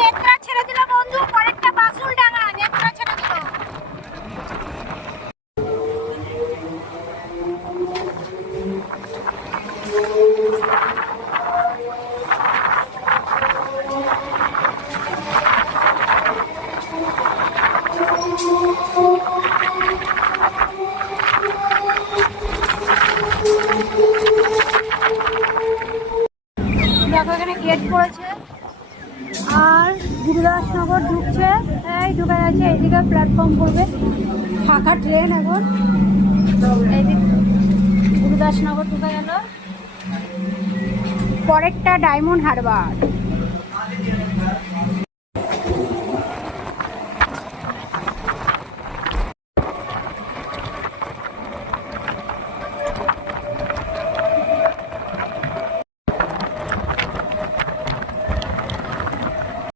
নেত্রা ছেড়ে দিল বন্ধু, পরেরটা বাসুল ডাঙা, নেত্রা ছেড়ে দিল। দেখো এখানে গেট পড়েছে আর গুরুদাসনগর ঢুকছে, এই ঢুকে যাচ্ছে। এইদিকে প্ল্যাটফর্ম পড়বে, ফাঁকা ট্রেন এখন। এইদিকে গুরুদাসনগর ঢুকে গেল, পরেরটা ডায়মন্ড হারবার।